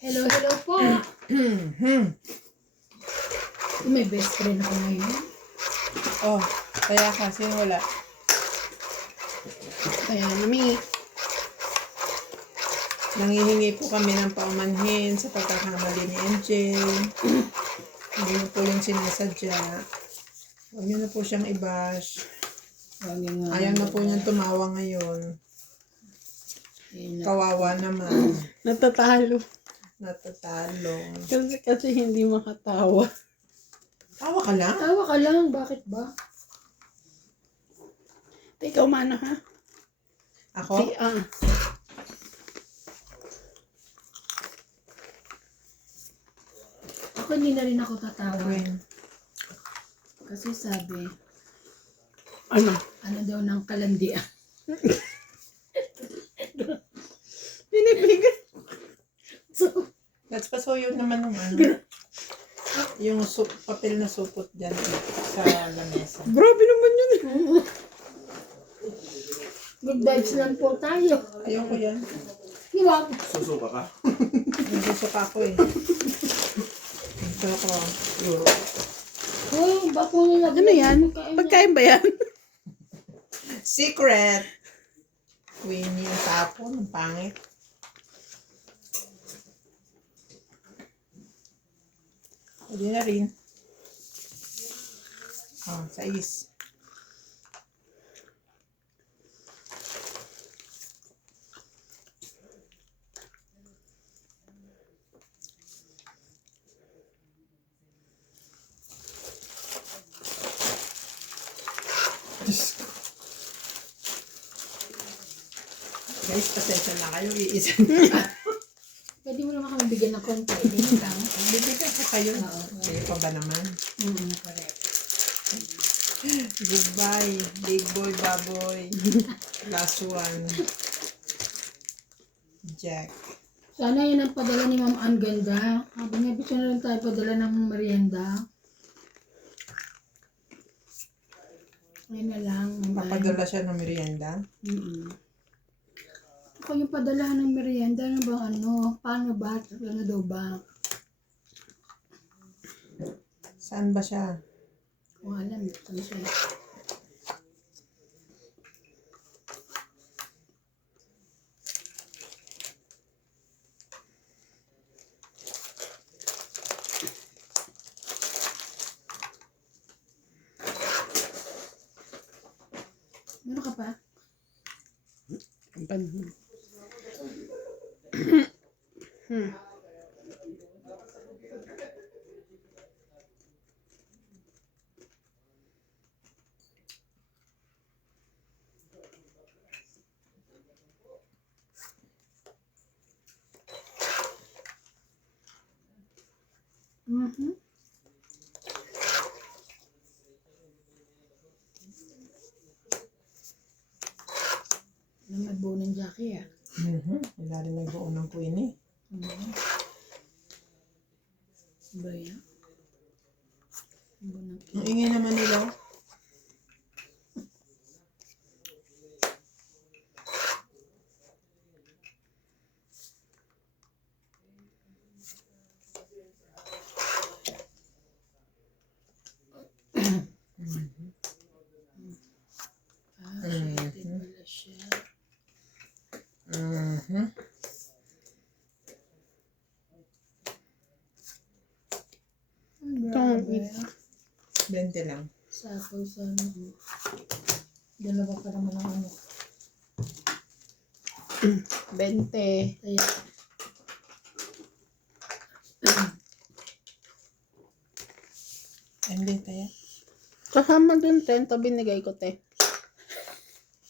Hello, hello po. May best friend ako ngayon. Oh, kaya kasi wala. Kaya nami. Nangihingi po kami ng paumanhin sa pagkakamali ni MJ. Hindi na po yung sinasadya. Huwag niyo na po siyang i-bash. Ayaw na po niyang tumawa ngayon. Kawawa naman. Natatalo. Natatalo. Kasi hindi makatawa. Tawa ka lang? Tawa ka lang, bakit ba? Ikaw mano ha? Ako? Ako hindi na rin ako tatawa. Okay. Kasi sabi, Ano? ano daw ng kalandian. Binibigan. So, Let's pasuyo naman ng ano. Yung papel na supot dyan sa lamesa. Grabe naman yun eh. good vibes lang po tayo. Ayoko yan. Di ba? Susuka ka? Nagsusuka ako eh. Ito ako. Uy, bako nila. Ano yan? Pagkain ba yan? Secret! Winnie yung tapon. Ang pangit. Pwede na rin. Oh, sais. Diyos ko. Guys, pasensya na kayo. Iisa na. Pwede mo naman kami bigyan ng konti. Hindi lang. Bibigyan ko kayo. Oo. Kayo pa ba naman? Correct. Goodbye, big boy, baboy. Last one. Jack. Sana yun ang padala ni Ma'am Ang ganda. Sabi niya, gusto na rin tayo padala ng merienda. Ngayon na lang. Papadala siya ng merienda. Ako yung padalahan ng merienda, ano ba, ano? Paano ba? Ano daw ba? Saan ba siya? Kung alam, ano siya. Meron ka pa? Ang panahon. Nang magbuo ng Jackie, ah. Wala rin nagbuo ng Queenie. Ba yan? Ang ingay naman nila. Wala siya. Don't eat. 20 lang. Sako sa ano. Dalawa pa naman ang ano. 20. Kaya, Hindi tayo. Kasama dun 10 to binigay ko te.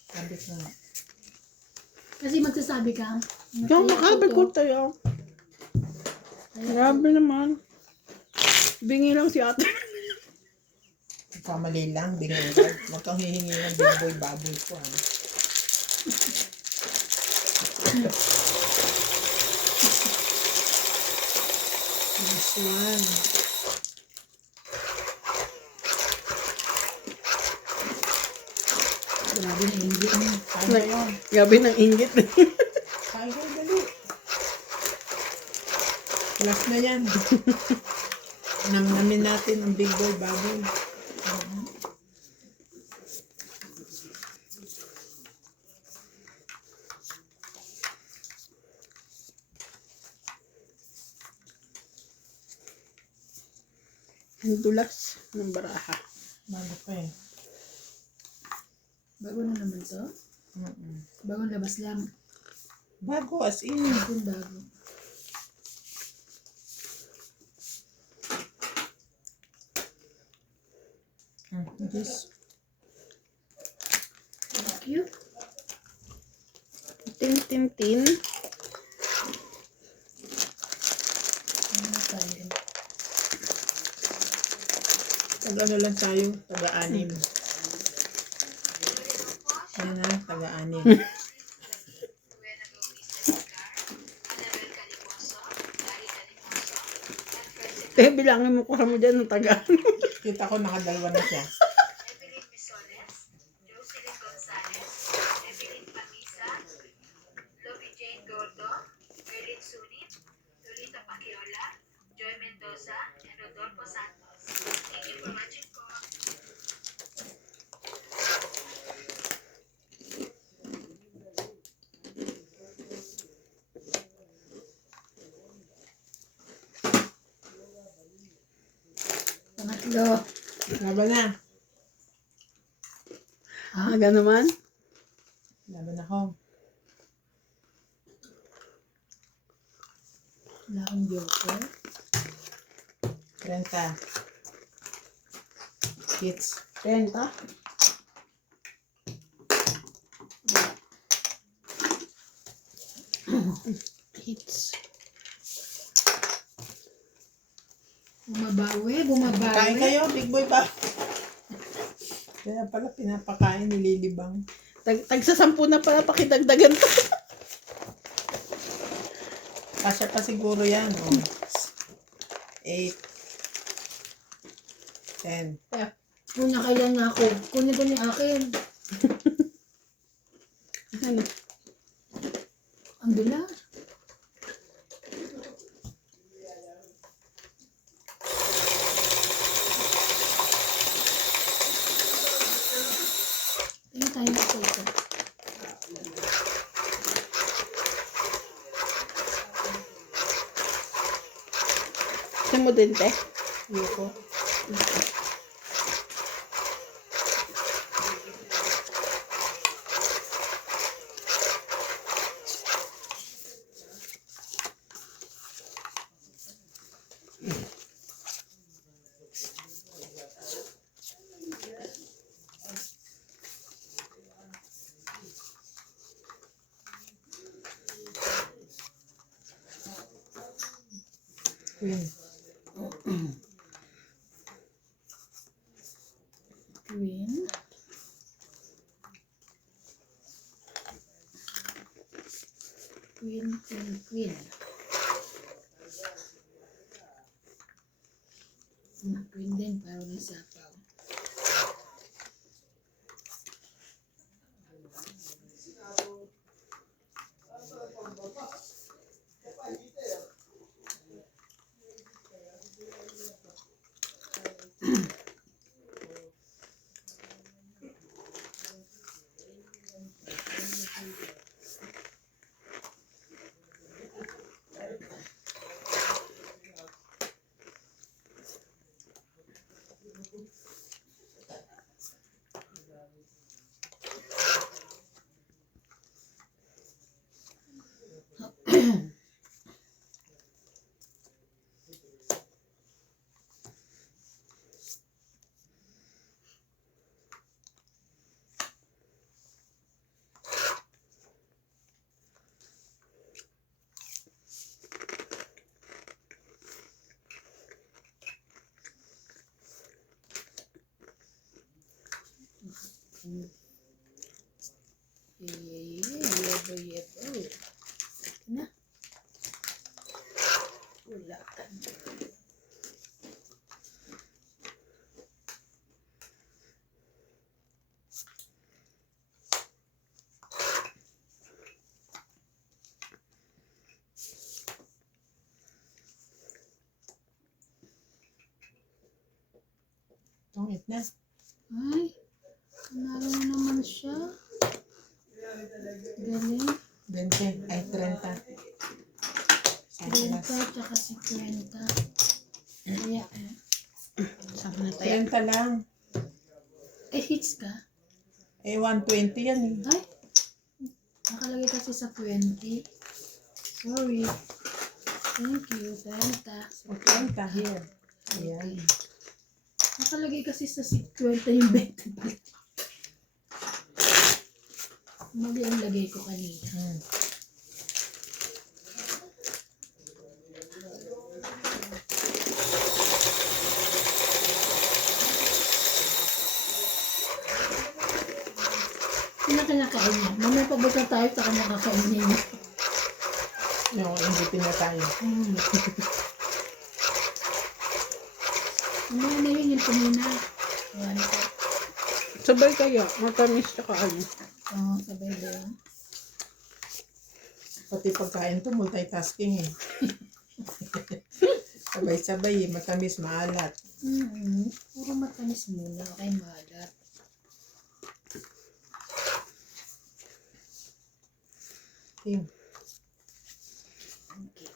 Sabi ko nga. kasi magsasabi ka. Yung makabi ko tayo. Grabe naman. Bingi lang si ate. Kamali lang. Bingay ka. Huwag kang hihingi ng big boy, baboy ko. This one. Grabe na hindi mo. Ano yun? Gabi ng inggit. Kaya ko, dali. Last na yan. Namnamin natin ang big boy baboy. Ang dulas ng baraha. Bago pa eh. Bago na naman to. Bagong labas lang. Bago as in. Kung bago. This. Thank you. Tin, tin, tin. Ano tayo? Tag-ano lang tayo. Taga-anim. Yan na, taga-anim. Bilangin mo ko mo dyan ng taga. Kita ko nakadalawa na siya. Evelyn Misones, Jocelyn Gonzalez, Evelyn Pamisa, Lovie Jane Gordo, Erlyn Sunit, Lolita Paquiola, Joy Mendoza, and Rodolfo Santos. Thank you for watching po. Pangatlo. Laban na. Aga naman. Laban ako. Wala akong joker. 30. Hits. 30. Hits. Bumabawi, bumabawi. Kain kayo, big boy ba? Kaya pala pinapakain, nililibang. Tag sa 10 na pala pakidagdagan to. Kasya pa siguro yan. Oh. 8. 10. Kuna kailan na ako. Kunin ko ni akin. Ano? Ang dula. Tingin tayo sa ito. Gusto mo din, te? Ayoko. Queen. Queen. Queen, queen, queen. Queen din, parang nasapaw. Yebo, yebo. Na. Wala. Sungit na. Ay, panalo na naman siya. Galing. 20. Ay, 30. Saan 30 class? tsaka 50. Kaya, Sama na tayo. 30 lang. hits ka? Eh, 120 yan eh. Ay, nakalagay kasi sa 20. Sorry. Thank you, 30. O, 30 here. Ayan. Nakalagay kasi sa 20 yung 20 pala. Mali ang lagay ko kanina. Kinakain niya. Mamaya pabasa tayo sa kanya kakainin niya. Yung MVP na tayo. Mamaya na yun yung tumina. Ayan po. Sabay kayo. Matamis tsaka ano. Oo, sabay ba yun? Pati pagkain to, multitasking eh. Sabay-sabay eh. Matamis, maalat. Puro matamis muna. Okay, malat. Okay. Okay.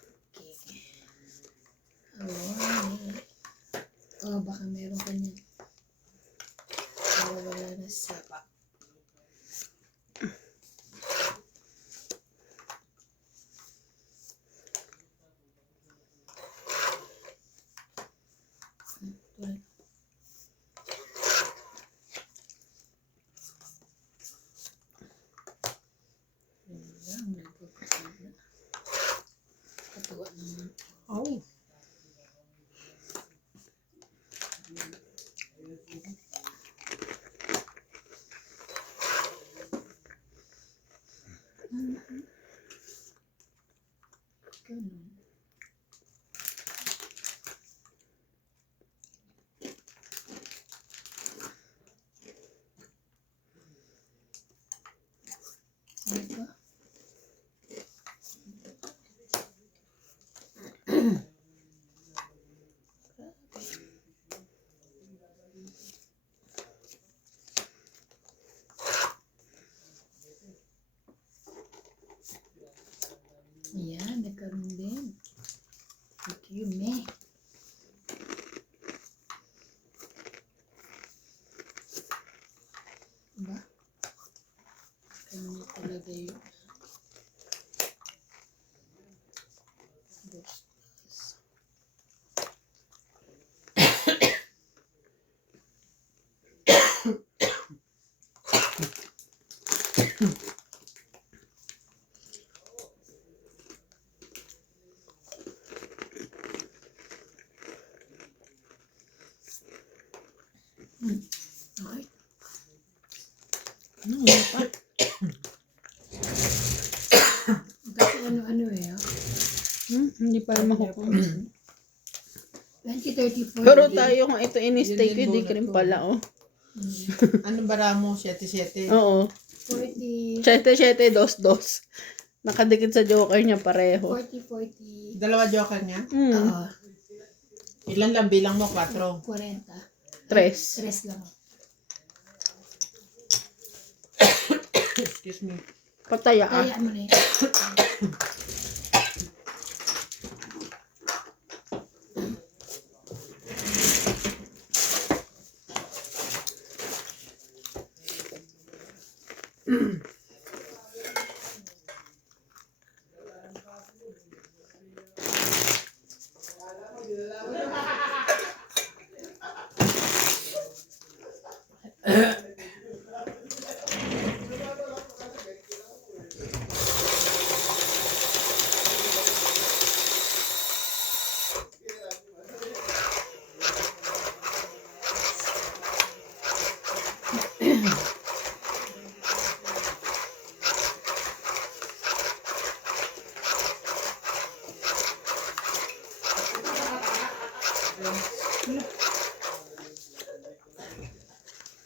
Oh, baka meron ka niyan. Para wala na sapa. Katuwa naman. Oh. Ganun. Ito. Ayan, nagkaroon din. Thank you, me. Diba? Kanya talaga yun. Dos. Okay. Ano pa? Kasi ano eh. Hindi pa makukuha. 2034. Pero tayo kung ito in-stay ko, Yun din hindi bunot ka rin ko. pala, oh. Ano bara mo? 7-7. Oo. 40. 7-7-2-2. Nakadikit sa joker niya pareho. 40. Dalawa joker niya? Oo. Ilan lang bilang mo? 4. 40. 3. 3 lang. Excuse me. Pataya ah. Kaya mo na yun.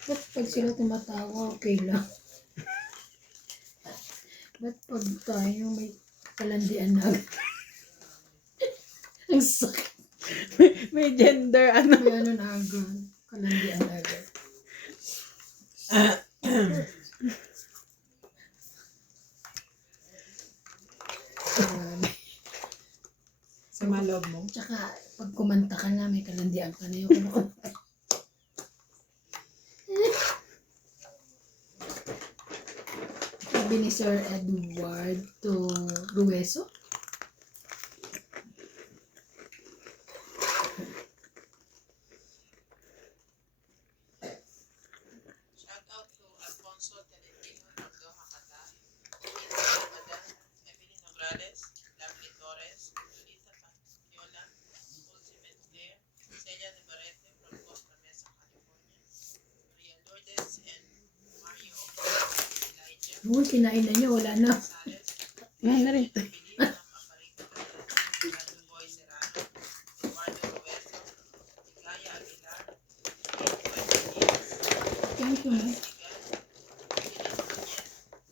Ba't pag sila tumatawa, okay lang? Ba't pag tayo may kalandian na? Ang sakit. May gender ano. May ano na agad. Kalandian agad. Sa maloob mo. Tsaka, pag kumanta ka na, may kalandian ka na yung ano. Sabi ni Sir Edward to Rueso. Shout out to Alfonso Tolentino from Doha, Qatar. Evelyn Nograles, Lovely Torres, Julita Paciola, Ultimate Claire, Celia Navarrete from Costa Mesa, California, Maria Lourdes and Mario Elijah Uy, kinain na niyo, wala na. Gonzalez, Yan na rin. Pilipinam Aparico, Fernando Boy Serrano, Eduardo Roberto, Gaya Aguilar, Thank you, ma'am.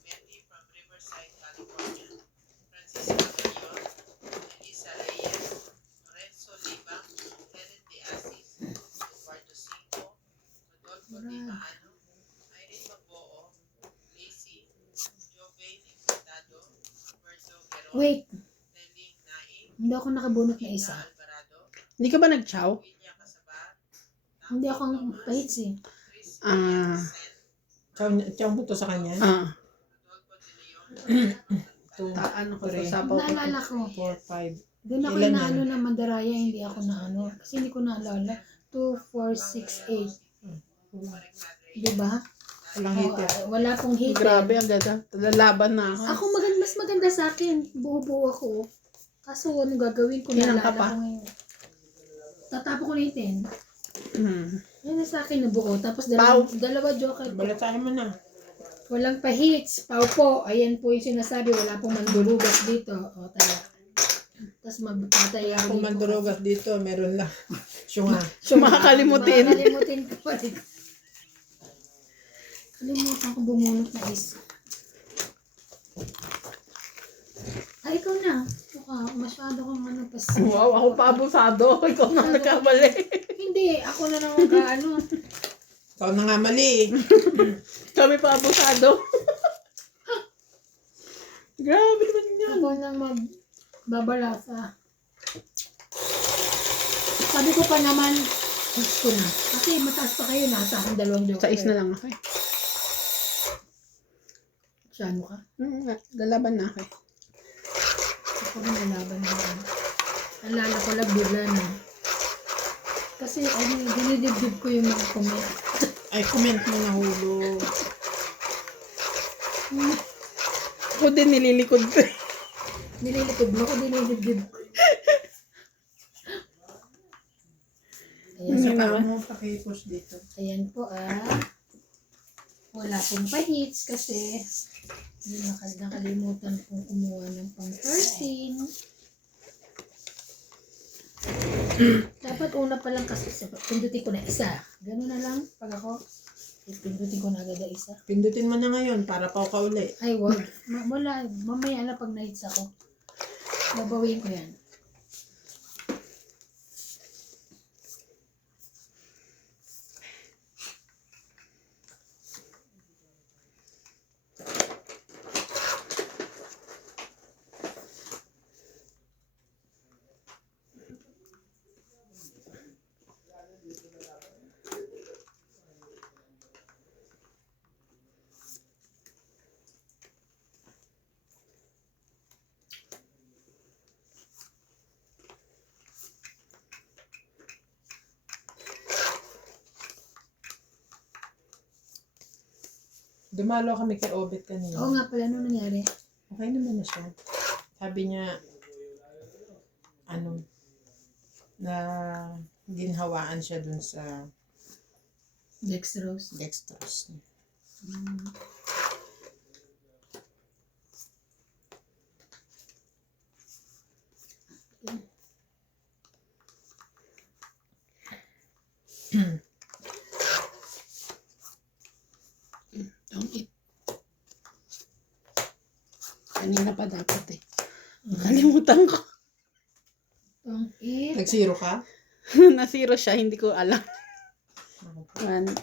Betty from Riverside, California, Francisco Gayon, Elisa Reyes, Lorenzo Libang, Helen De Asis, Eduardo Cinco, Rodolfo Di Maano, Irene Maboo, Lacey, Jovain Infantado, Roberto Gueron, Wait, Teling Naing, hindi ako nakabunot na Ina isa. Alvarado, Hindi ka ba nag-chow? William Casabat, Hindi ako ang pahits eh. Chris Ah. Chow mo to sa kanya? Rodolfo De Leon, 2, Ano ko Three. sa sapaw ko. Naalala ko. 4, 5. Doon ako Ilan inaano yan? na Mandaraya, hindi ako naano. Kasi hindi ko naalala. 2, 4, 6, 8. Diba? Walang hitter. Wala pong hate. Grabe, ang ganda. Lalaban na ako. Ako mas maganda sa akin. Buo-buo ako. Kaso ano gagawin ko? Ilan ka Naalala pa? ko ngayon. Tatapo ko na yung 10. Hmm. Yan na sa akin na buo. Tapos Pau. dalawa joker. Balatahin mo na. Walang pa-hits. Pau po. Ayan po yung sinasabi. Wala pong mandurugas dito. O, tala. Tapos magpatay ako Kung mandurugas dito, meron lang. Syunga. So, makakalimutin. Makakalimutin ko pa rin. Kalimutan ko bumunot na isa. Ay, ikaw na. Masyado kang ano pa. Wow, ako pa abusado. Ikaw na nagkamali. Hindi, ako na naman ano. Ikaw na nga mali. Kami pa abusado. Grabe naman yan. Ako nang magbabalasa. Sabi ko pa naman, gusto na. Kasi mataas pa kayo, nasa akin 2 joker. Sa is na lang ako eh. Siyano ka? Lalaban na ako eh. Ako rin nalaban naman. Alala ko lang bigla na. Kasi dinidibdib ko yung mga comment. Ay, comment mo na hulog. Ako din nililikod ko eh. Nililikod mo ko, dinidibdib ko. Ayan, Sa paa mo, pakipush dito. ayan po wala pong pa-hits kasi nakalimutan kong kumuha ng pang-13. Dapat una pa lang kasi pindutin ko na isa. Ganun na lang pag ako. Pindutin ko na agad ang isa. Pindutin mo na ngayon para pa ka uli. Ay, wag. Wala. Mamaya na pag na-hits ako. Babawiin ko yan. Dumalo kami kay Obet kanina. Oo nga pala, ano nangyari? Okay naman na siya. Sabi niya, na ginhawaan siya dun sa Dextrose. dextrose. Don't eat. Kanina pa dapat eh. Nakalimutan ko. Don't eat. Nag-zero ka? Na-zero siya, hindi ko alam. 20.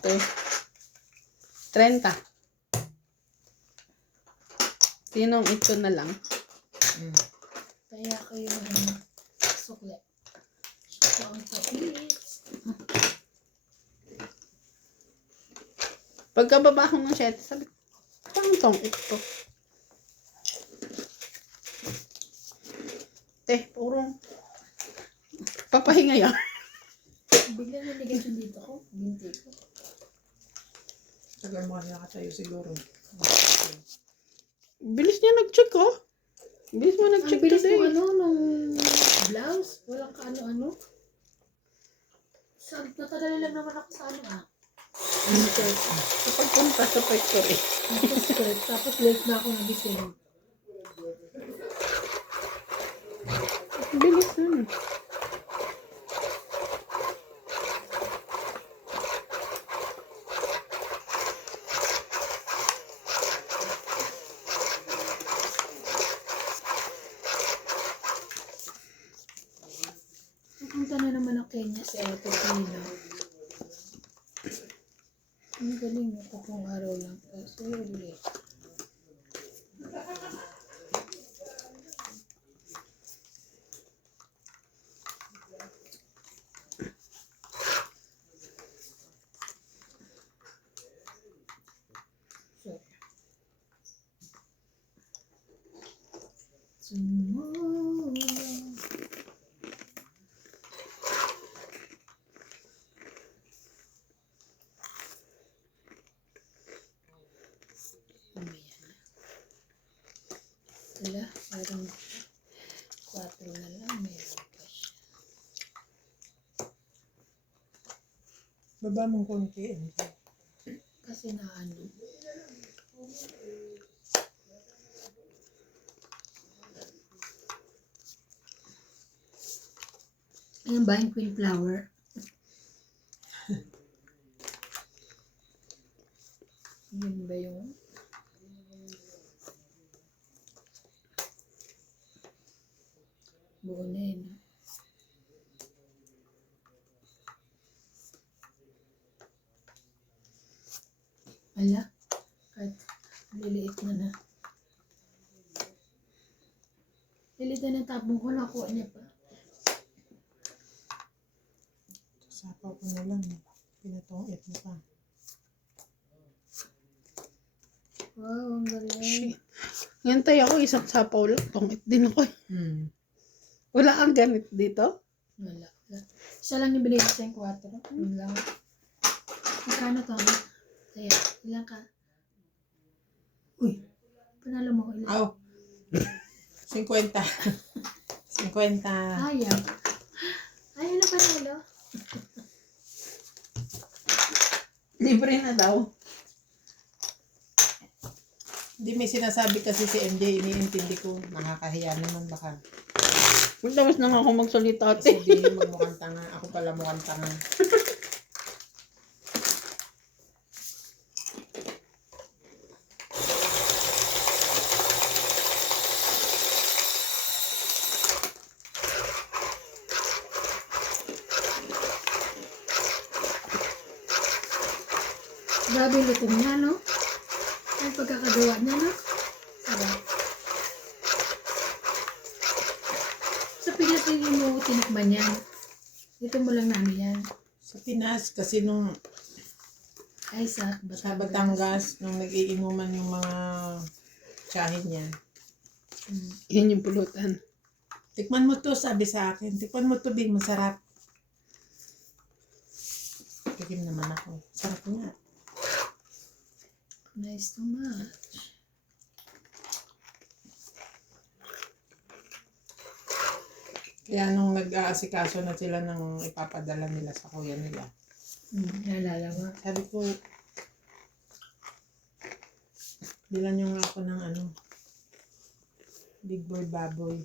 30. Tinong ito na lang. Mm. Kaya kayo sukle. Ito ang tapis. Pagkababa ko ng 7, sabi ko, parang tong ito. Purong papahinga yan. Bigla naligasan dito ko. Binti ko. Tagal mo na nakatayo siguro. Bilis niya nag-check, oh. Bilis mo Ang nag-check bilis today. nung blouse. Walang kaano-ano. Natadali lang naman ako sa Sa pagpunta sa factory. skirt. Tapos late na ako nagising. Bilis nun. Pupunta na naman ang Kenya si Ate Pino. Ang galing mo ko kung araw lang. Kasi ulit. Tomorrow. Wala, parang 4 na lang, meron pa siya. Baba mong konti. Kasi na ano. Ayan ba yung queen flower? Yun ba yung? Buo na yun. Ala, kahit liliit na. Liliit na ng tapong ko, nakuha niya pa. Sapaw ko na lang. Pinatong-it mo pa. Wow, ang galing. Shit. Ngantay ako, isang sapaw lang. Tongit din ako. Hmm. Wala kang ganit dito? Wala. Isa lang yung binigay sa yung 4. Yun lang. Magkano to? Kaya, ilang ka? Uy, panalo mo. Ilan? Aw. 50. 50. Ayaw. Ayaw na panalo. Libre na daw. Hindi, may sinasabi kasi si MJ, iniintindi ko. Nakakahiya naman baka. Magdawas na nga ako magsalita, ate. Sabihin magmukhang tanga. Ako pala mukhang tanga. Grabe yung lutong niya, no? Ang pagkakagawa niya, no? Sarap. Sa Pinas din mo tinikman yan. Dito mo lang namin yan. Sa Pinas, kasi nung Ay, sa sa Batangas, nung nag-iinuman yung mga tsahin niya. Yan yung pulutan. Tikman mo to, sabi sa akin. Tikman mo to, Bing, masarap. Tikim naman ako. Sarap nga. Nice too much. Kaya nung nag-aasikaso na sila ng ipapadala nila sa kuya nila. Naalala mo. Sabi ko, bilan nyo nga ako ng big boy baboy.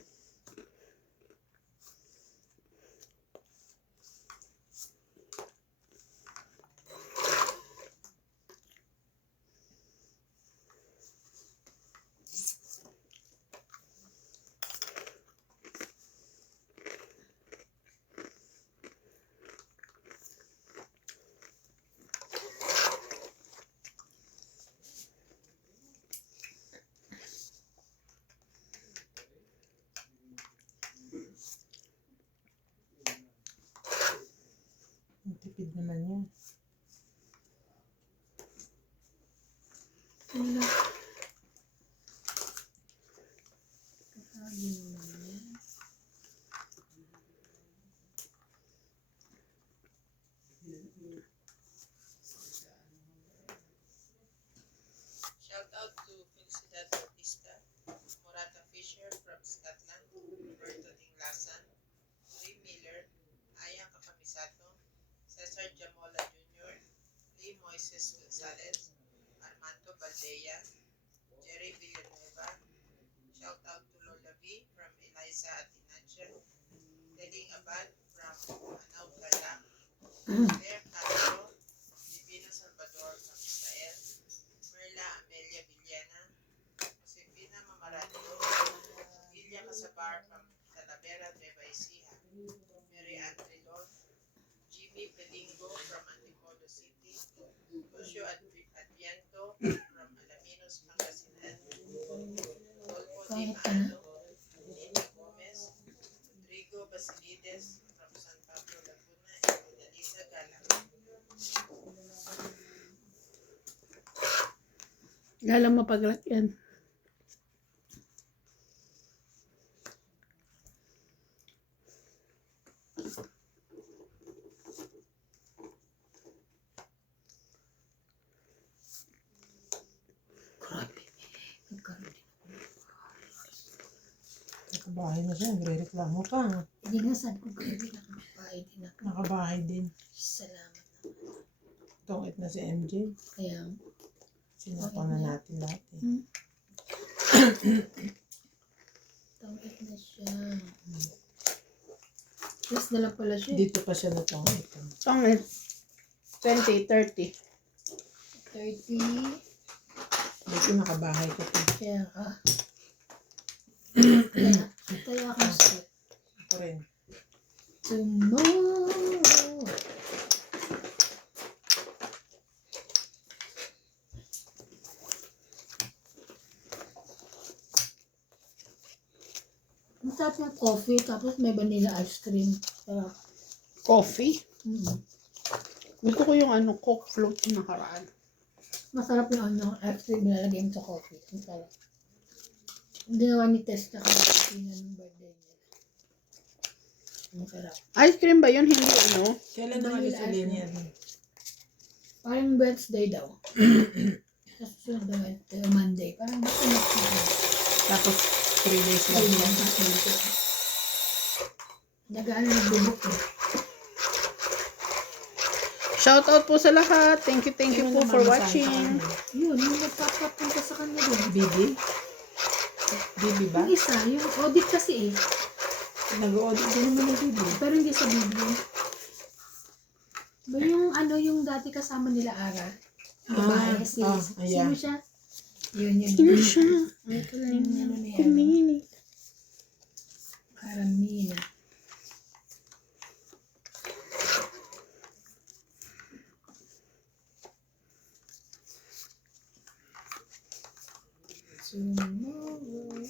Tipid naman yan. Ano lang. Kahagin naman yan. Shout out to Felicidad Bautista, Morata Fisher from Scotland, Roberto Dinglasan, Ray Miller, Ayang Kakamisato, Cesar Jamola Jr., Lee Moises Gonzalez, Armando Baldea, Jerry Villanueva. Shout out to Lola V from Eliza Atinacha, Deling Abad from Anaw Tarlac, Claire Castro, Divino Salvador from Israel, Merla Amelia Villana, Josefina Mamaratio, Lilia Casabar from Talavera, Nueva Ecija, Mary Ann Trilon, Jimmy Pelingo from Antipolo City, Lucio Adviento from Alaminos, Pangasinan, Rodolfo Di Kahit ka na. Maano, Nina Gomez, Rodrigo Basilides from San Pablo, Laguna, and Annalisa Galang. Galang mapaglakyan. Grabe. Nagkaroon din. Nakabahay na siya, nagre-reklamo ka. Hindi nga sabi ko grabe nakabahay din ako. Nakabahay din. Salamat. Tungit na si MJ. Kaya, Sinapang na natin lahat eh. tawid na siya. Plus na lang pala siya. Dito pa siya natungit. Pangit. 20, 30. 30. Dito nakabahay ko pa. Kaya ka. Kaya ka straight. Ako rin. Tomorrow. Ang sarap ng coffee, tapos may vanilla ice cream. Sarap. Coffee. Mm-hmm. Gusto ko yung ano, Coke float na nakaraan. Masarap yung ano, ice cream nilalagay mo sa coffee. Ang sarap. Ginawa ni Tess na kanina ng birthday niya. Ang sarap. Ice cream ba yun? Hindi ano? Kailan naman Vanilla si ice cream. Linya? Parang Wednesday daw. Sa susunod na Wednesday o Monday. Parang basta next week. Tapos 3 days lang Ayun yan. lang, tapos dito. Nagaan nagbubuk eh. Shout out po sa lahat. Thank you po for watching. Yun, yung nagpapapunta sa kanya doon. Bibi? Bibi ba? Yung isa, yung audit kasi eh. Nag-audit din naman ng Bibi. Pero hindi sa Biblia. Ba yung ano, yung dati kasama nila Ara? Babae, si, ayan. sino siya? Yun. Sino siya? Ang Yung galing niya. ano niya, Kumili. Karamina. Tomorrow.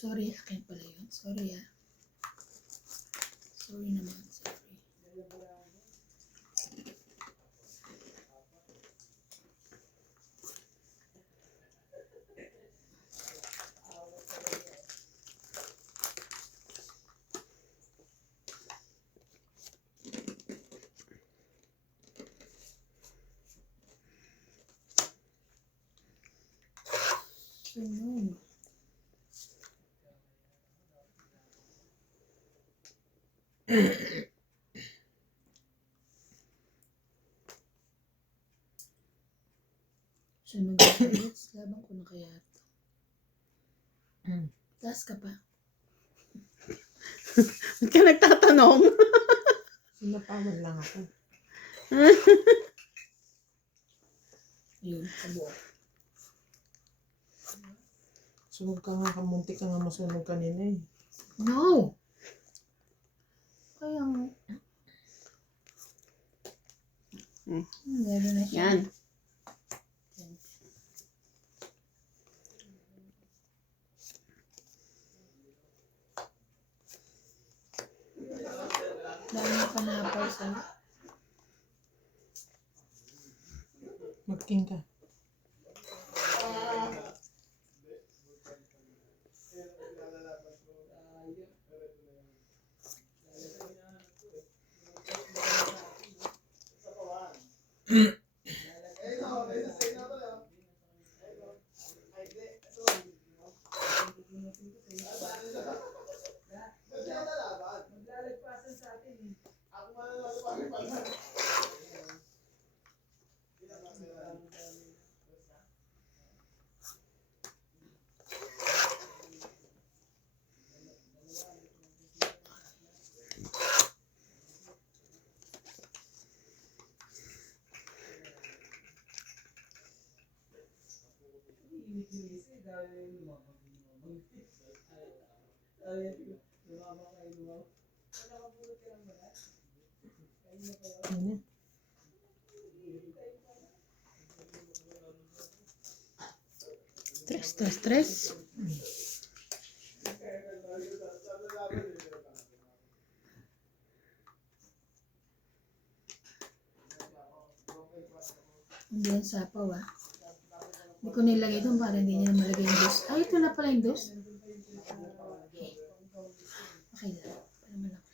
Sorry, akin pala yun. Sorry ah. Sorry naman, sorry. Sunog. Sunog na ulit. Labang ko na kaya ito. Taas ka pa. Ba't ka nagtatanong? Sinapawan lang ako. Yun, kabuo. Sunog ka nga, kamunti ka nga masunog kanina eh. No! Kaya nga. Meron na siya. Yan. Dami na panapal sa'yo. Mag-king ka. Ano? Stress. Hindi yan sapaw ah. Hindi ko nilagay doon para hindi niya malagay yung dos. Ay, ito na pala yung dos. Okay. Okay lang. Para malaki.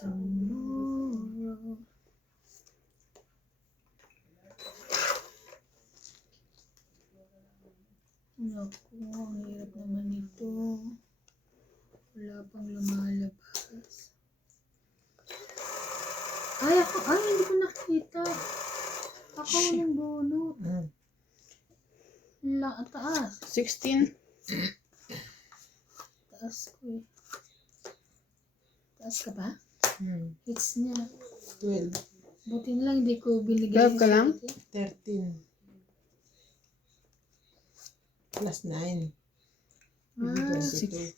Tomorrow. Naku, ang hirap naman ito. Wala pang lumalabas. Ay, hindi ko nakita. Ako yung bunot. Taas. 16. Taas ko eh. Taas ka pa? Hmm. Hits niya. 12. Buti na lang hindi ko binigay. 12 ka lang? 13. Plus 9. Ah, 22.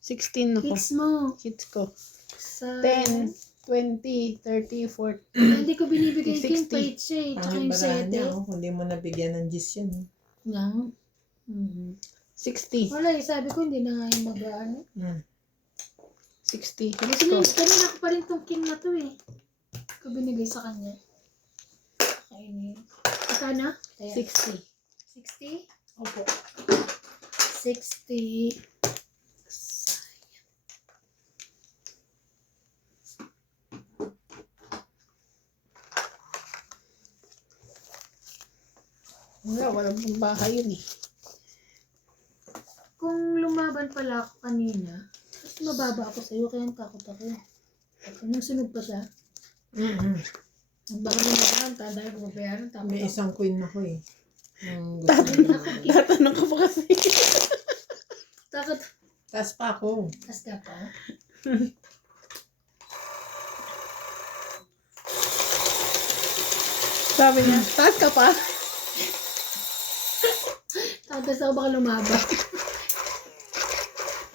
16 ako. hits mo. Hits ko. Sa... 10, 20, 30, 40. Hindi ko binibigay 60. king plate siya eh. Tsaka Pangit yung barahan niya, 7. oh. Kung di mo nabigyan ng gis yan. Oh. Yang. Mhm. 60. Wala eh, sabi ko hindi na nga yung mag-ano. 60. Kasi Hits ko. kanina ko pa rin tong king na to eh. Ko binigay sa kanya. Kainin. Magkano? 60. 60? Opo. 60. Walang pang bahay yun eh. Kung lumaban pala ako kanina, mas mababa ako sa'yo, kaya takot ako. Nung sunod pa siya, baka nagkakanta dahil ko papayaran, takot May ako. isang queen ako eh. Gusto niya. Tatanong ka pa kasi. Takot. Taas pa ako. Tas ka pa. Sabi niya, taas ka pa. Takot ako baka lumaban.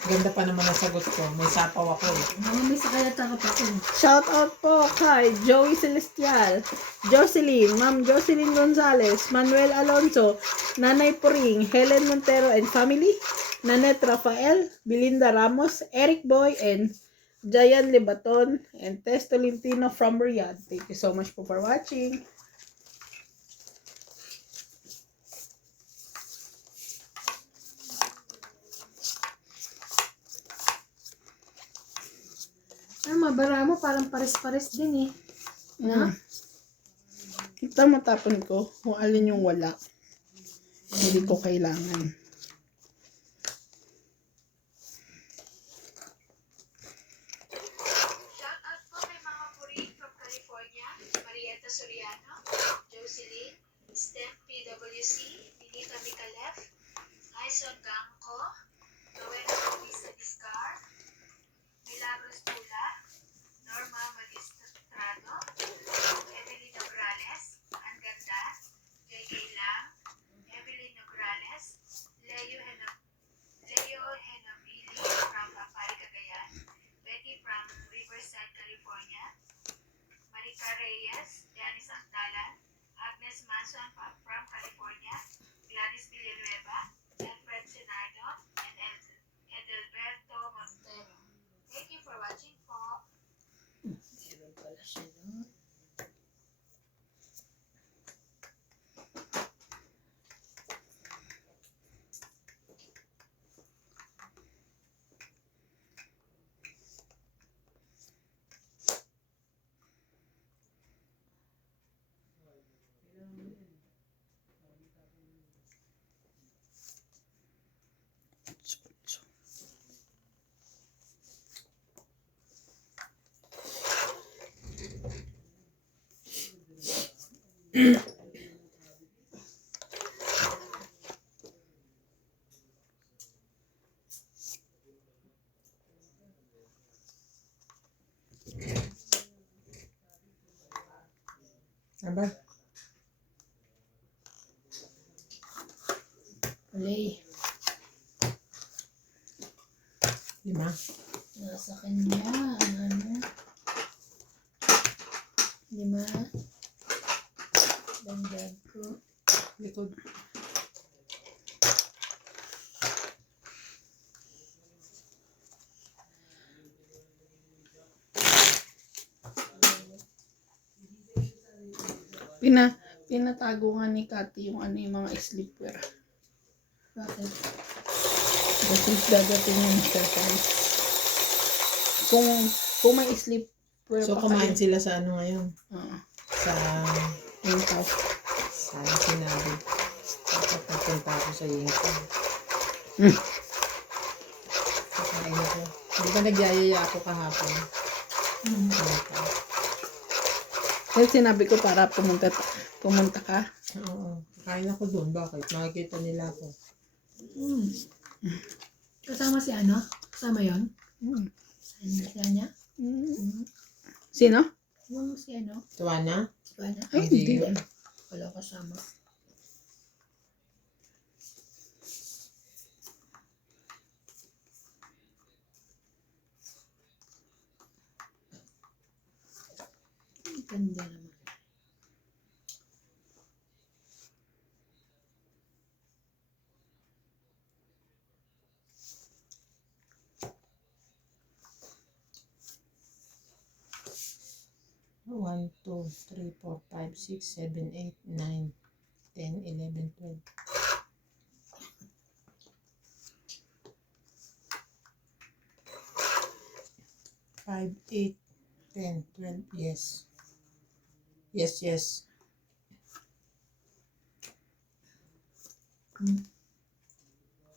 Ganda pa naman ang sagot ko. May sapaw ako eh. May sakaya takot ako. Shout out po kay Joey Celestial, Jocelyn, Ma'am Jocelyn Gonzalez, Manuel Alonso, Nanay Puring, Helen Montero and family, Nanette Rafael, Belinda Ramos, Eric Boy, and Jayan Libaton, and Tess Tolentino from Riyadh. Thank you so much po for watching. Ang mabara mo, parang pares-pares din eh. Na? Kita matapon ko kung alin yung wala. Hindi ko kailangan. Shout out po kay Mama Puring from California, Marieta Soriano, Jocelyn, Stem PWC, Ninita Micalef, Aison Gangco, Rowena Bautista Discar, Milagros Pula, Norma Magistrado, Evelyn Nograles, Anganda, J.K. Lang, Evelyn Nograles, Leo Henavili from Papay, Cagayan, Betty from Riverside, California, Marica Reyes, Janice Santalan, Agnes Manson from California, Gladys Villanueva, Alfred Senardo, and Edelberto Montero. Thank you for watching po. Meron pala siya doon. Aba, Ulay. 5. Nasa kanya. Ano? 5. Dagdag ko. Likod. Pinatago nga ni Cathy yung mga sleepwear. Bakit? Kasi dadating yung surprise. Kung may sleepwear So, pa kumain kayo. sila sa ano ngayon? Oo. Sa, Yung top. sa sinabi. Dapat nagpunta ako sa Yingko. Hmm. Kakain ako. Di ba nagyayaya ako kahapon? Pumunta. Kaya sinabi ko para pumunta ka. Oo. Kakain ako doon. Bakit? Makikita nila ako. Kasama si ano? Kasama yon? Hmm. Si Anya? Sino? Yung si ano? Tuwana? Si Anya? Ay, Hindi hindi. yun. Wala kasama. Ang ganda naman. One, 2, 3, 4, 5, 6, 7, 8, 9, 10, 11, 12. Five, 8, 10, 12, yes. Yes.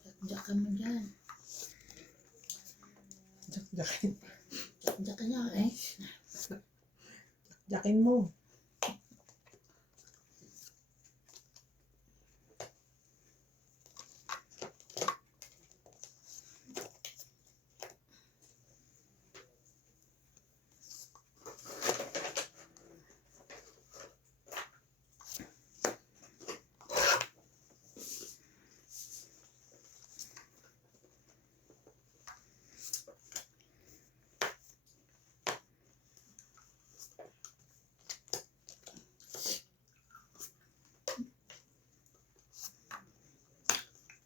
Jack-jackan mo dyan. Jakin. Jack-jackan niya eh. Jakin mo.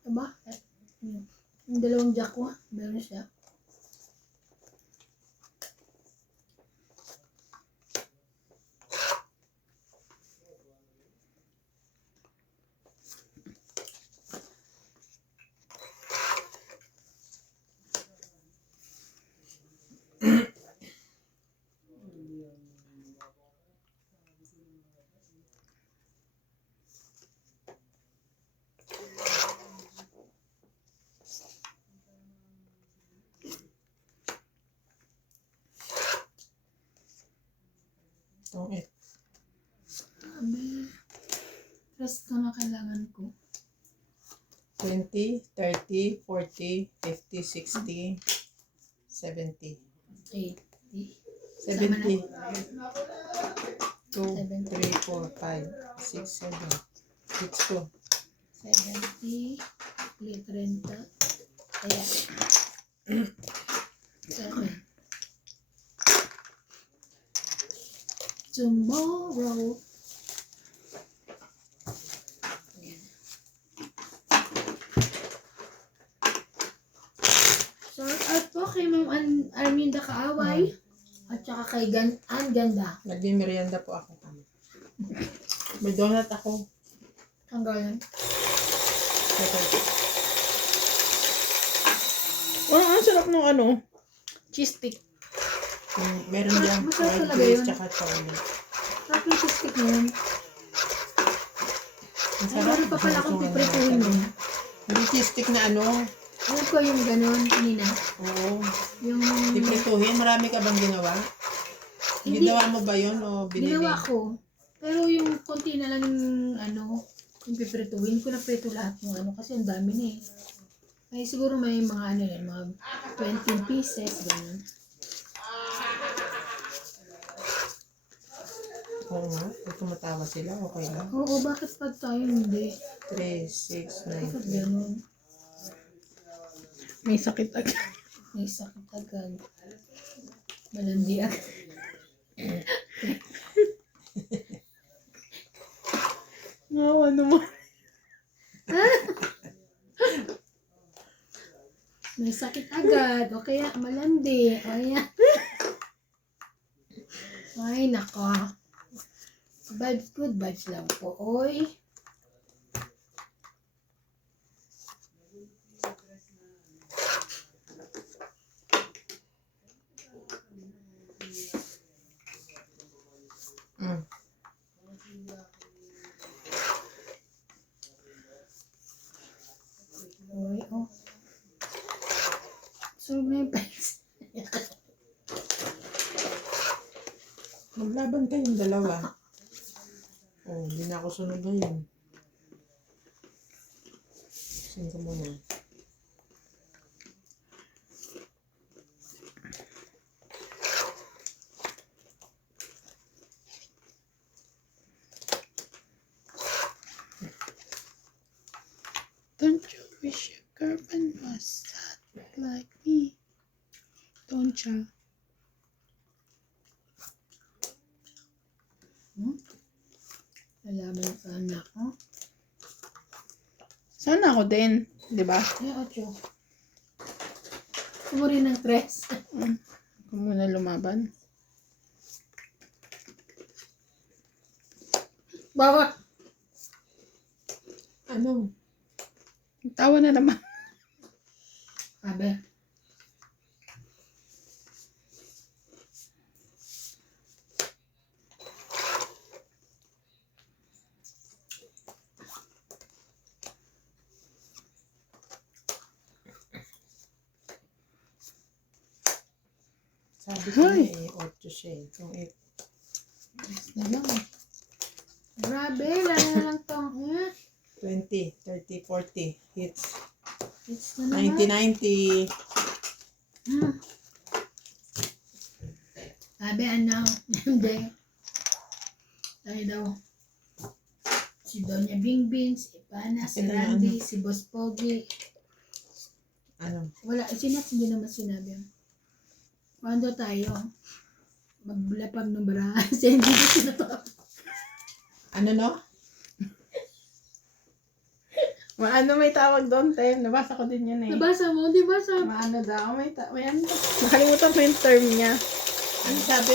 Diba? Yung dalawang jack ko, meron siya. basta na kailangan ko. 20, 30, 40, 50, 60, 70. 80. 70. 2, 70. 3, 4, 5, 6, 7. Let's go. 70. 30. Kaya. 7. Tomorrow. Shout out po kay Ma'am Arminda Kaaway. At saka kay Ann Ganda. Nagmimerienda po ako. May donut ako. Hanggang Ang sarap ng ano, cheese stick. Meron dyan. Masarap White talaga cheese yun. tsaka chocolate. sarap yung cheesecake na yun. Ang Ay, sarap. meron pa pala akong Gusto ko piprituhin naman. mo. Hindi cheese stick na ano. Alam ko yung ganun, kanina. Oo. Yung Piprituhin. Marami ka bang ginawa? Hindi. Ginawa mo ba yun o binili? ginawa ko. Pero yung konti na lang ano, yung piprituhin ko na prito lahat ng ano kasi ang dami na eh. Ay siguro may mga ano yan, mga 20 pieces, ganun. Oo nga. Pag tumatawa sila, okay lang. Oo, bakit pag tayo hindi? 3, 6, 9. Bakit ganun? May sakit agad. May sakit agad. Malandi agad. Ngawa naman. May sakit agad. O kaya malandi. O yan. Ay, nako. Vibes, good vibes lang po. Oy. Mm. Oy, oh. Sarap na yung pencil. Maglaban kayong dalawa. Oh, hindi na ako sunod ngayon. Saan ka muna? Don't you wish your girlfriend was sad like me? Don't you? Nalaman ka anak ko. Sana ako din, di ba? Ay, 8. Gusto mo rin ng 3. Ako muna lumaban. Bawa. Ano? Tawa na naman. Sabi. Sabi ko Ay. na eh, 8 siya eh. Kung 8. Na lang. Grabe, lalo na lang tong 20, 30, 40 hits. It's na naman. 90, 90. Sabi, ano, hindi. Tayo daw. Si Doña Bingbing, si Ipana, si Ito yung Randy, si Boss Pogi. Ano? Wala, hindi naman sinabi. Kuando tayo, maglapag ng bara. Kasi hindi ko sinatapos. Ano no? Maano may tawag doon, Tem? Nabasa ko din yan eh. Nabasa mo, di ba sa... Maano daw, may ano. Nakalimutan ko yung term niya. Ano sabi?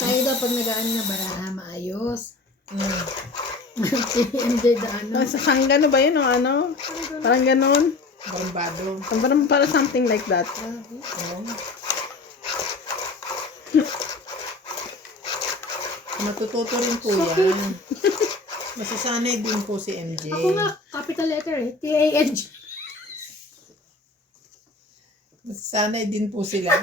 Tayo daw pag nagaan na bara, maayos. Hmm. Si MJ da ano. Sa hanggang ba yun o ano? Parang ganun. Bombado. Parang something like that. Oo. Matututo rin po yan. Masasanay din po si MJ. Ako nga, capital letter eh. T-A-N-G. Masasanay din po sila.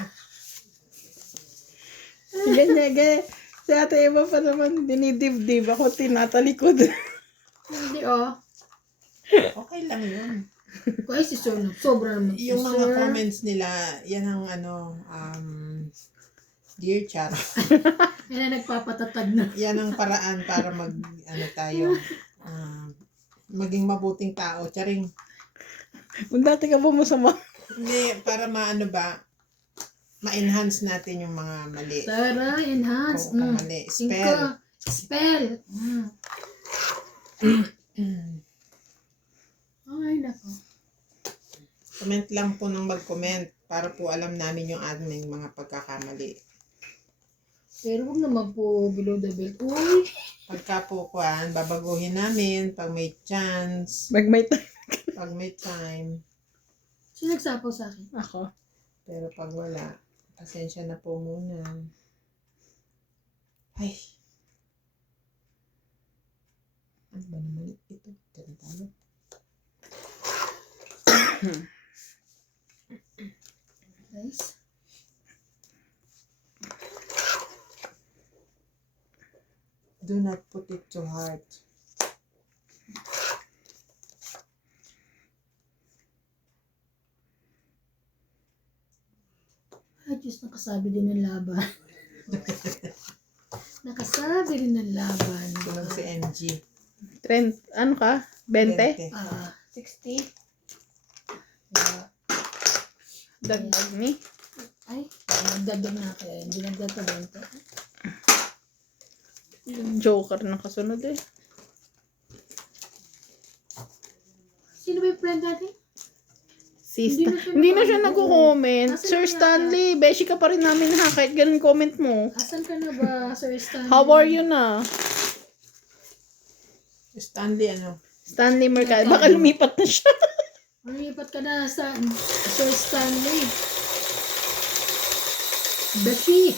Ganyan. Si Ate Eva pa naman dinidibdib. Ako tinatalikod. Hindi oh. Okay lang yun. Kaya si Sir lang. Sobra naman. si Yung mga Sir. comments nila, yan ang Dear Charo. Yan na nagpapatatag na. Yan ang paraan para tayo, maging mabuting tao. Charing. Kung dati ka ba masama? Hindi, para ma-enhance natin yung mga mali. Tara, enhance. Kung mali. Spell. Spell. Ay, nako. Comment lang po ng mag-comment para po alam namin yung aming mga pagkakamali. Pero huwag naman po below the belt. Uy! Pagka po babaguhin namin pag may chance, Magmay tayo. pag may time. Sino nagsapaw sa akin? Ako. Pero pag wala, pasensya na po muna. Ay. Ano ba naman ito? Diyan tayo. Nice. Do not put it too hard. Ay, Diyos, nakasabi din ng laban. Nakasabi din ng laban. Tulog si MG. Trend, ano ka? 20? 60. Dagdag ni? Ay, nagdadag na kaya. Hindi nagdadabenta. Joker na kasunod eh. Sino ba yung friend natin? Sister. Hindi Hindi na na siya siya nagko-comment. Nasaan Sir na siya? Stanley, beshi ka pa rin namin ha. Kahit ganun comment mo. Asan ka na ba, Sir Stanley? How are you na? Stanley, ano? Stanley Mercado. Baka lumipat na siya. Lumipat ka na sa Sir Stanley. Beshi!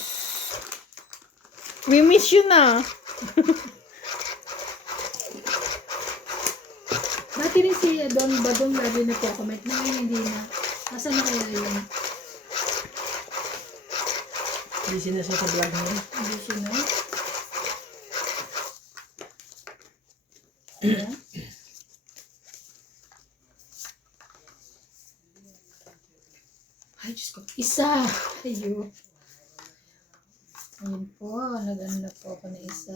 We miss you na. Dati rin si Don Badong lagi na po comment na ngayon hindi na. Nasaan na kaya yun? Busy na siya sa vlog niya. Hindi siya na. Ayan. Ay, Diyos ko. Isa! Ayun. Ayun po. Nag-ano na po ako na isa.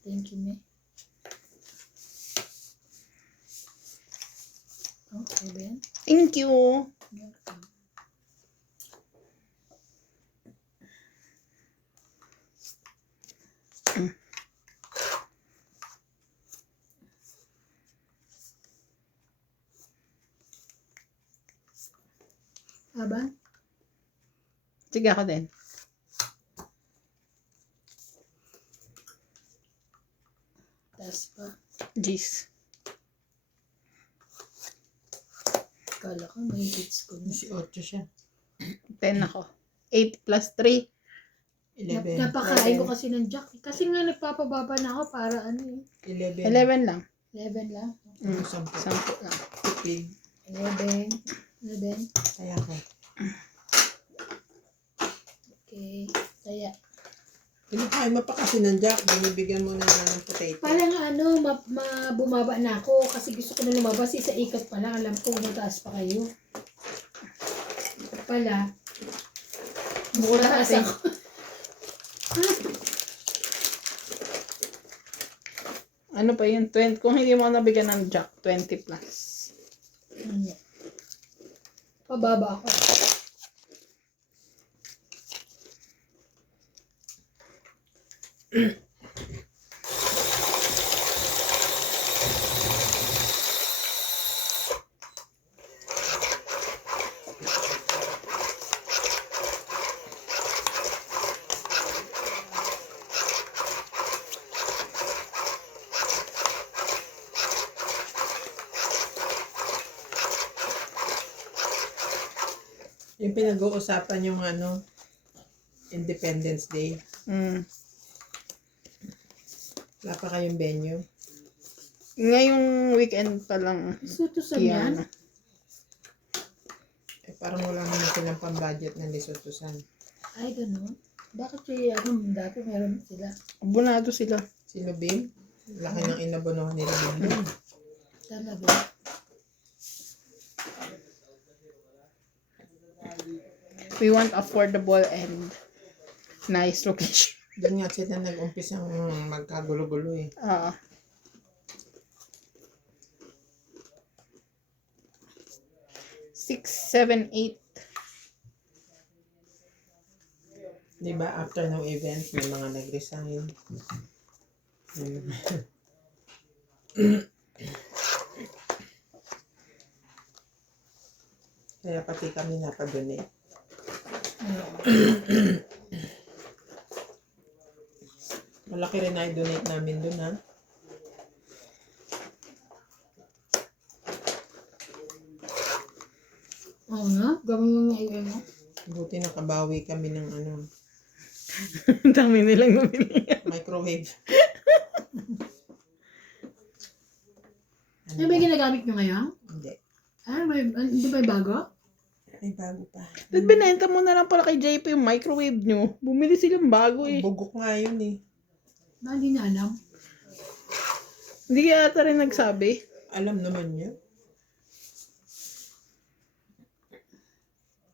Thank you, May. Okay, Ben. Thank you. Welcome. Abang? Sige ako din. Taas pa. Jeez. Kala ko may hits ko na. Si 8 siya. 10 ako. 8 plus 3. 11. Napakain ko kasi ng jack. Kasi nga nagpapababa na ako para ano eh. 11. 11 lang. 11 lang. 10. 10 lang. Tipid. 11. 11. Kaya ko. Okay. Kaya. Pinakain mo pa kasi ng jack. Binibigyan mo na ng potato. Parang ano, bumaba na ako kasi gusto ko na lumabas. Isa ikot pa lang. Alam ko, mataas pa kayo. Pala. Mataas ako. Ano pa yun? 20. Kung hindi mo nabigyan ng jack, 20 plus. Pababa ako. Yung pinag-uusapan yung ano, Independence Day. Mm. Wala pa kayong venue. Ngayong weekend pa lang. Sutusan yan? Piano. Eh, parang wala naman silang pang-budget ng Lesotosan. Ay, ganun. Bakit yung dati meron sila? Abonado sila. Si Lubin, laki ng inabonohan ni Lubin. Talaga. We want affordable and nice location. Doon nga sila nag-umpisang magkagulo-gulo eh. Ah. Six, seven, eight. Diba, after ng event, may mga nag-resign. Kaya pati kami napadonate. Malaki rin na i-donate namin doon ha. Oo nga, gawin mo nga iwan mo. Buti nakabawi kami ng ano, Ang dami nilang bumili. microwave. Ano ba yung ginagamit nyo ngayon? Hindi. Ah, hindi ba yung bago? May bago pa. Ba't binenta mo na lang pala kay JP yung microwave nyo? Bumili silang bago eh. Bugok nga yun eh. Ba, hindi na alam. Hindi kaya ata rin nagsabi. Alam naman niya.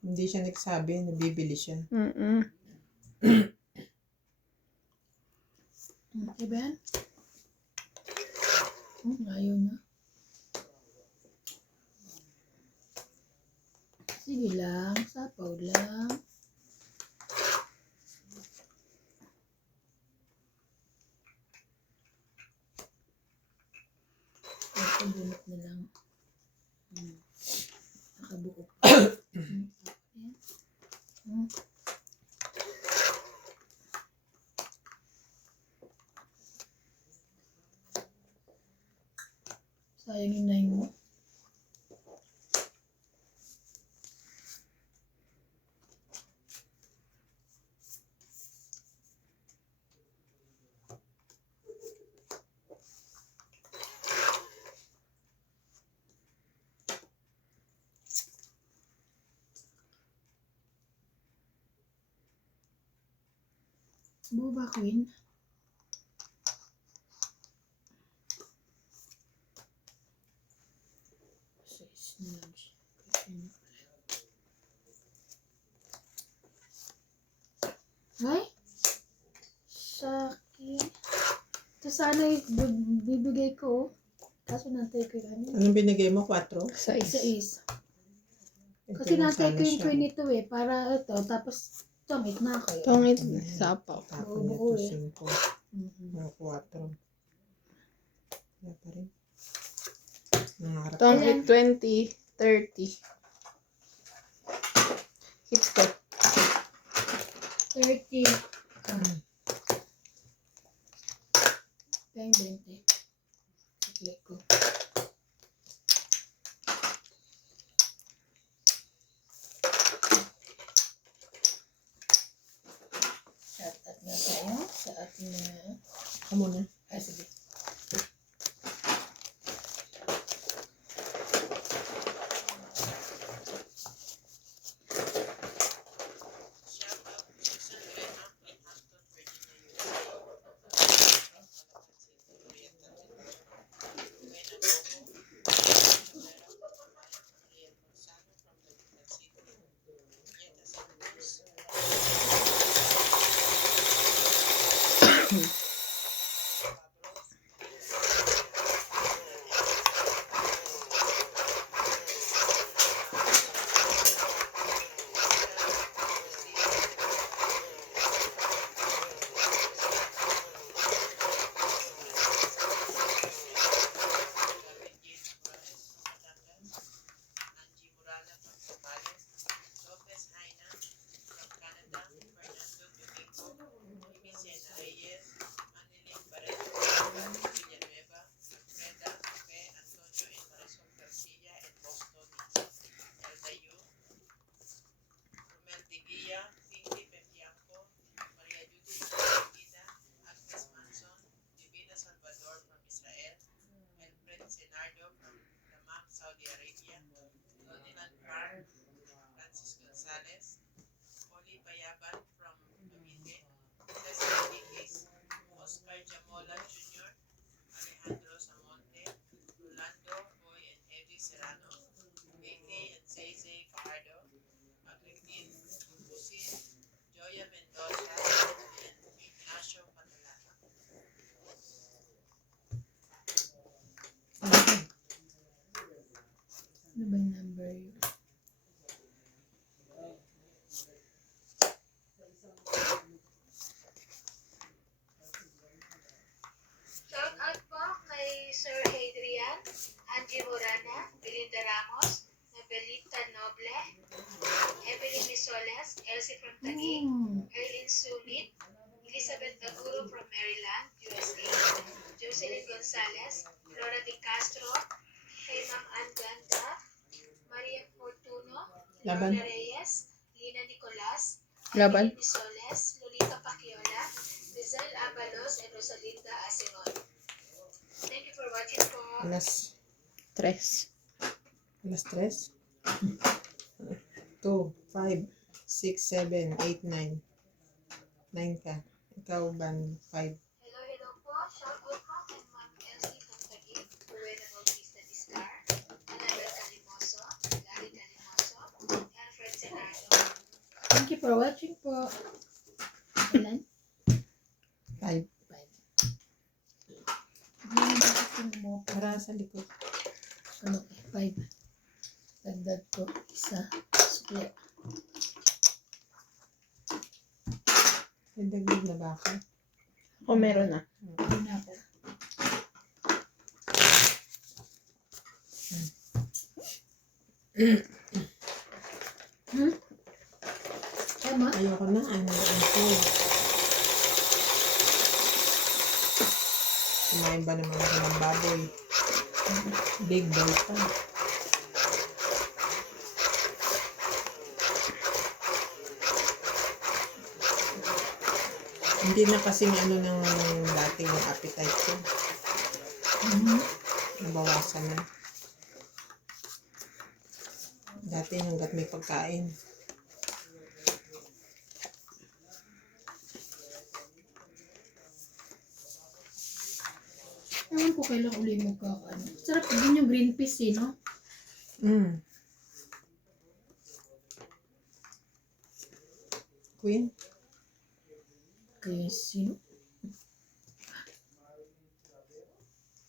Hindi siya nagsabi, nabibili siya. Mm-mm. Okay ba yan? Ayaw na. Sige lang, sapaw lang. Nakabunot na lang. Nakabuo. Sayang yung nine mo. Buo ba, Queen? Ay? Shaki. Ito sana bibigay ko. Kaso nantay ko yung ano. Anong binigay mo? 4? Sa Isa is. Ito Kasi lang nantay sana ko yung siya. 22 eh. Para ito. Tapos tumit na ako. Tongit, sapaw. Tapon Oo, niya eh. 5. Mhm. Mga 4. Kaya pa rin. Nangarap. Tongit 20, 30. Hits ko. 30. Kaya 20. Click ko. Shout out nga tayo sa ating mga... Amo na. Ah, sige. Angie Morala from Zambales, Lopez Haina from Canada, Fernando Domingo, Vicena Reyes, Vicky Morana, Belinda Ramos, Nobelita Noble, Evelyn Misoles, Elsie from Taguig, Erlyn Sunit, Elizabeth Aguro from Maryland, USA, Jocelyn Gonzalez, Flora Di Castro, kay Ma'am Anganda, Maria Fortuno, Laban. Lorna Reyes, Lina Nicolas, Laban. Evelyn Misoles, Lolita Pacquiola, Rizal Abalos, and Rosalinda Aceron. Thank you for watching po. Alas 3. 3. 2, 5, 6, 7, 8, 9. 9 ka. Ikaw, Ban, 5. Hello po. Shout out po kay Ma'am Elsie from Taguig, Rowena Bautista Discar, Anabel Calimoso, Gary Calimoso, Alfred Senado. Thank you for watching po. Ilan? 5. Hindi na bakit mo. Para sa likod. Ano eh, 5. Dagdag ko isa. Sukli. May dagdag na ba ako? O meron na. Ano na po? Tama? Ayoko na. Ano ko. Kumain ba naman ako ng baboy? Big boy pa. Hindi na kasing ano ng dati yung appetite ko. Nabawasan na. Dati hanggat may pagkain. Ewan ko kailan uli magkakaano. Sarap din yung green peas eh, no? Queen? Kaya sino?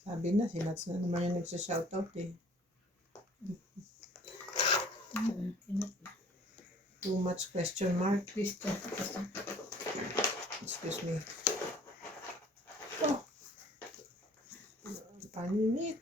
Sabi na, si Mats na naman yung nagsashoutout eh. Too much question mark. Krista. Excuse me. Oh, Paninit.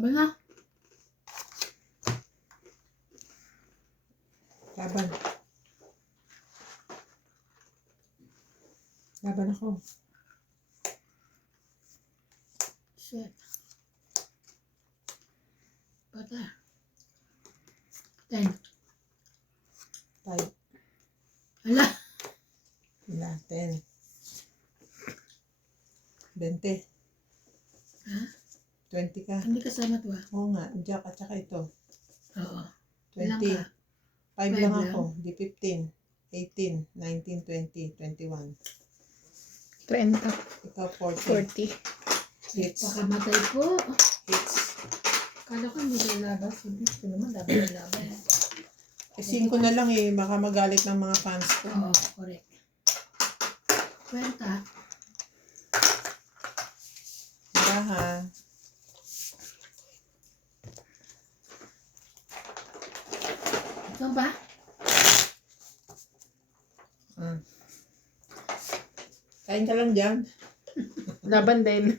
sabi nga. Laban. Laban ako. Shit. Bata. 10. 5. Hala. Wala. 10. 20. Ha? 20 ka. Hindi kasama to ah. Oo nga. Jack at saka ito. Oo. Ilang 20. ka? 5 Five lang lang? ako. Di 15. 18. 19. 20. 21. 30. Ikaw 40. 40. Hits. Pakamatay po. Hits. Kala ko hindi na laban. Sabi ko naman dapat na laban. Eh, 5 na lang eh. Baka magalit ng mga fans ko. Oo, correct. Kwenta. Ha. Ito ba? Kain ka lang dyan. Laban din.